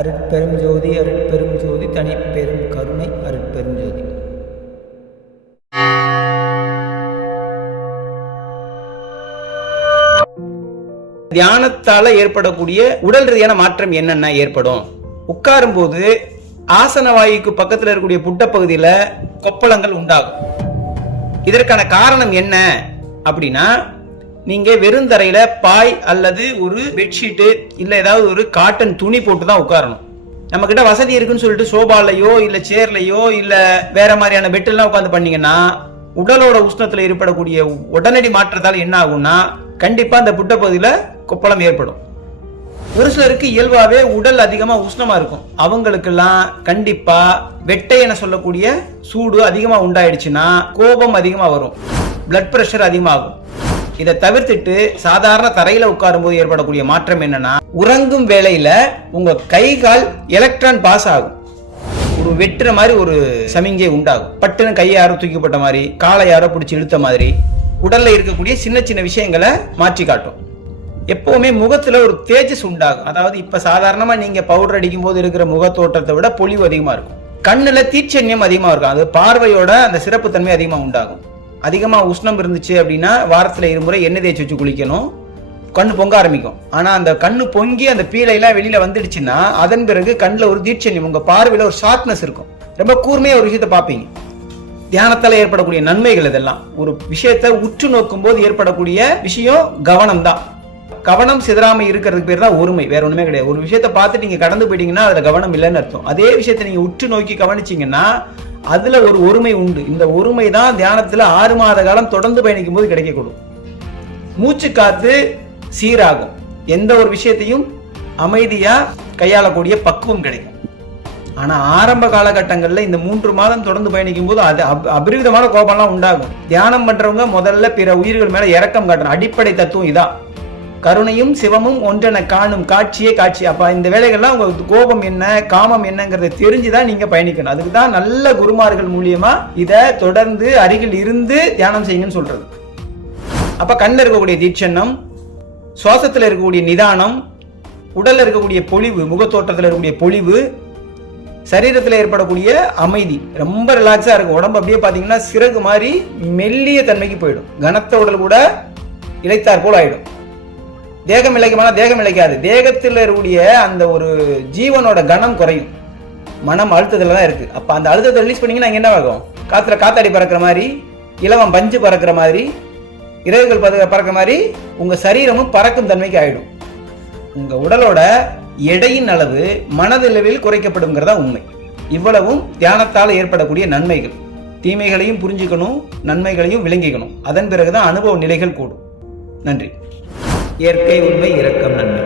அருட்பெரும் ஜோதி அருட்பெரும் ஜோதி தனிப்பெரும் கருணை அருட்பெரும் ஜோதி. தியானத்தால ஏற்படக்கூடிய உடல் ரீதியான மாற்றம் என்னென்ன ஏற்படும்? உட்காரும் போது ஆசன வாயுக்கு பக்கத்தில் இருக்கக்கூடிய புட்ட பகுதியில கொப்பளங்கள் உண்டாகும். இதற்கான காரணம் என்ன அப்படின்னா, நீங்க வெறுந்தரையில பாய் அல்லது ஒரு பெட்ஷீட்டு இல்ல ஏதாவது ஒரு காட்டன் துணி போட்டு தான் உட்காரணும். நம்ம கிட்ட வசதி இருக்குன்னு சொல்லிட்டு சோபாலையோ இல்ல சேர்லையோ இல்ல வேற மாதிரியான பெட்டெல்லாம் உட்காந்து பண்ணீங்கன்னா உடலோட உஷ்ணத்துல ஏற்படக்கூடிய உடனடி மாற்றத்தால் என்ன ஆகும்னா, கண்டிப்பா அந்த புட்ட பகுதியில கொப்பளம் ஏற்படும். ஒரு சிலருக்கு இயல்பாவே உடல் அதிகமா உஷ்ணமா இருக்கும். அவங்களுக்கெல்லாம் கண்டிப்பா வெட்டை என சொல்லக்கூடிய சூடு அதிகமா உண்டாயிடுச்சுன்னா கோபம் அதிகமா வரும், பிளட் பிரஷர் அதிகமாகும். இதை தவிர்த்துட்டு சாதாரண தரையில உட்காரும் போது ஏற்படக்கூடிய மாற்றம் என்னன்னா, உறங்கும் வேளையில உங்க கை கால் எலக்ட்ரான் பாஸ் ஆகும். ஒரு வெட்டுற மாதிரி ஒரு சமிஞ்சை உண்டாகும். பட்டுன்னு கையை யாரோ தூக்கிப்பட்ட மாதிரி, காலை யாரோ பிடிச்சி இழுத்த மாதிரி உடல்ல இருக்கக்கூடிய சின்ன சின்ன விஷயங்களை மாற்றி காட்டும். எப்பவுமே முகத்துல ஒரு தேஜஸ் உண்டாகும். அதாவது இப்ப சாதாரணமா நீங்க பவுடர் அடிக்கும் போது இருக்கிற முக தோற்றத்தை விட பொலிவு அதிகமா இருக்கும். கண்ணுல தீட்சண்யம் அதிகமா இருக்கும். அது பார்வையோட அந்த சிறப்பு தன்மை அதிகமா உண்டாகும். அதிகமா உஷ்ணம் இருந்துச்சு அப்படின்னா வாரத்துல இருமுறை எண்ணெய் தேய்ச்சி வச்சு குளிக்கணும். கண்ணு பொங்க ஆரம்பிக்கும். ஆனா அந்த கண்ணு பொங்கி அந்த பீலையெல்லாம் வெளியில வந்துடுச்சுன்னா அதன் பிறகு கண்ணுல ஒரு தீட்சண்யம், உங்க பார்வையில ஒரு ஷார்ப்னஸ் இருக்கும். ரொம்ப கூர்மையா ஒரு விஷயத்த பார்ப்பீங்க. தியானத்தால ஏற்படக்கூடிய நன்மைகள் இதெல்லாம். ஒரு விஷயத்தை உற்று நோக்கும் போது ஏற்படக்கூடிய விஷயம் கவனம் தான். கவனம் சிதறாம இருக்கிறதுக்கு பேர் தான் ஒருமை, வேற ஒண்ணுமே கிடையாது. ஒரு விஷயத்த பார்த்துட்டு நீங்க கடந்து போயிட்டீங்கன்னா அதுல கவனம் இல்லைன்னு அர்த்தம். அதே விஷயத்தை நீங்க உற்று நோக்கி கவனிச்சீங்கன்னா அதுல ஒரு ஒருமை உண்டு. இந்த ஒருமை தான் தியானத்துல 6 மாத காலம் தொடர்ந்து பயணிக்கும் போது கிடைக்கக்கூடும். மூச்சு காத்து சீராகும். எந்த ஒரு விஷயத்தையும் அமைதியா கையாளக்கூடிய பக்குவம் கிடைக்கும். ஆனா ஆரம்ப காலகட்டங்கள்ல இந்த 3 மாதம் தொடர்ந்து பயணிக்கும் போது அது அபரிவிதமான கோபம்லாம் உண்டாகும். தியானம் பண்றவங்க முதல்ல பிற உயிர்கள் மேல இரக்கம் காட்டணும். அடிப்படை தத்துவம் இதான். கருணையும் சிவமும் ஒன்றென காணும் காட்சியே காட்சி. அப்ப இந்த வேலைகள்லாம் உங்களுக்கு கோபம் என்ன, காமம் என்னங்கிறத தெரிஞ்சுதான் நீங்க பயணிக்கணும். அதுக்கு தான் நல்ல குருமார்கள் மூலியமா இதை தொடர்ந்து அருகில் இருந்து தியானம் செய்யுங்கன்னு சொல்றது. அப்ப கண்ணில் இருக்கக்கூடிய தீட்சணம், சுவாசத்துல இருக்கக்கூடிய நிதானம், உடல்ல இருக்கக்கூடிய பொலிவு, முகத்தோட்டத்தில் இருக்கக்கூடிய பொலிவு, சரீரத்தில் ஏற்படக்கூடிய அமைதி, ரொம்ப ரிலாக்ஸா இருக்கும். உடம்பு அப்படியே பாத்தீங்கன்னா சிறகு மாதிரி மெல்லிய தன்மைக்கு போயிடும். கனத்த உடல் கூட இளைத்தார் போல் ஆயிடும். தேகம் இழைக்குமானா தேகம் இழைக்காது. தேகத்தில் இருக்கக்கூடிய அந்த ஒரு ஜீவனோட கனம் குறையும். மனம் அழுத்தத்துல தான் இருக்கு. அப்ப அந்த அழுத்தத்தை ரிலீஸ் பண்ணீங்கன்னா என்ன ஆகும்? காத்துல காத்தாடி பறக்கிற மாதிரி, இலவம் பஞ்சு பறக்கிற மாதிரி, இறகுகள் பறக்கிற மாதிரி உங்க சரீரமும் பறக்கும் தன்மைக்கு ஆயிடும். உங்க உடலோட எடையின் அளவு மனதளவில் குறைக்கப்படுங்கிறதா உண்மை. இவ்வளவும் தியானத்தால் ஏற்படக்கூடிய நன்மைகள். தீமைகளையும் புரிஞ்சுக்கணும், நன்மைகளையும் விளங்கிக்கணும். அதன் பிறகுதான் அனுபவ நிலைகள் கூடும். நன்றி. இயற்கை உண்மை, இரக்கம், நன்மை.